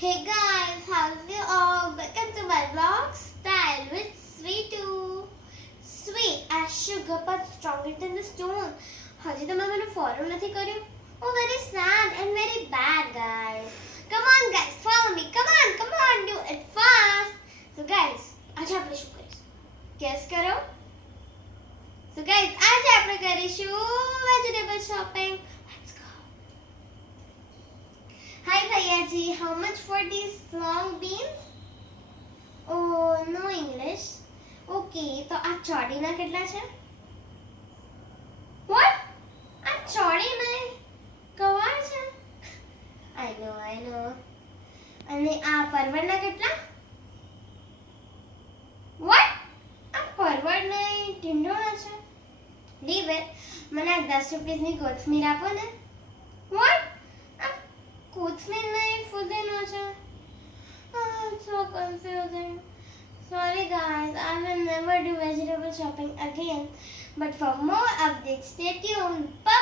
Hey guys, how's you all? Welcome to my vlog Style with Sweetu. Sweet as sugar but stronger than the stone. હજી તમે મને follow નથી કર્યું? Oh, very sad and very bad, guys. Come on, guys, follow me. Come on, do it fast. So, guys, આજે આપણે શું કરીશું? Guess કરો. So, guys, આજે આપણે કરીશું vegetable shopping. Let's go. Hi, Bhayaji. How much for these long beans? Oh, no English. Okay, તો આ ચોડીના કેટલા છે? What? આ ચોડી નહીં ગવાર છે. I know. અને આ પરવળના કેટલા? What? આ પરવળ નહીં ટીંડોળા છે. Leave it. મને આ 10 રૂપિયાની કોથમીર આપો ને. What? આ કોથમીર નહીં ફુદીનો છે. It's so confusing. Sorry guys, I will never do vegetable shopping again. But for more updates, stay tuned. Bye.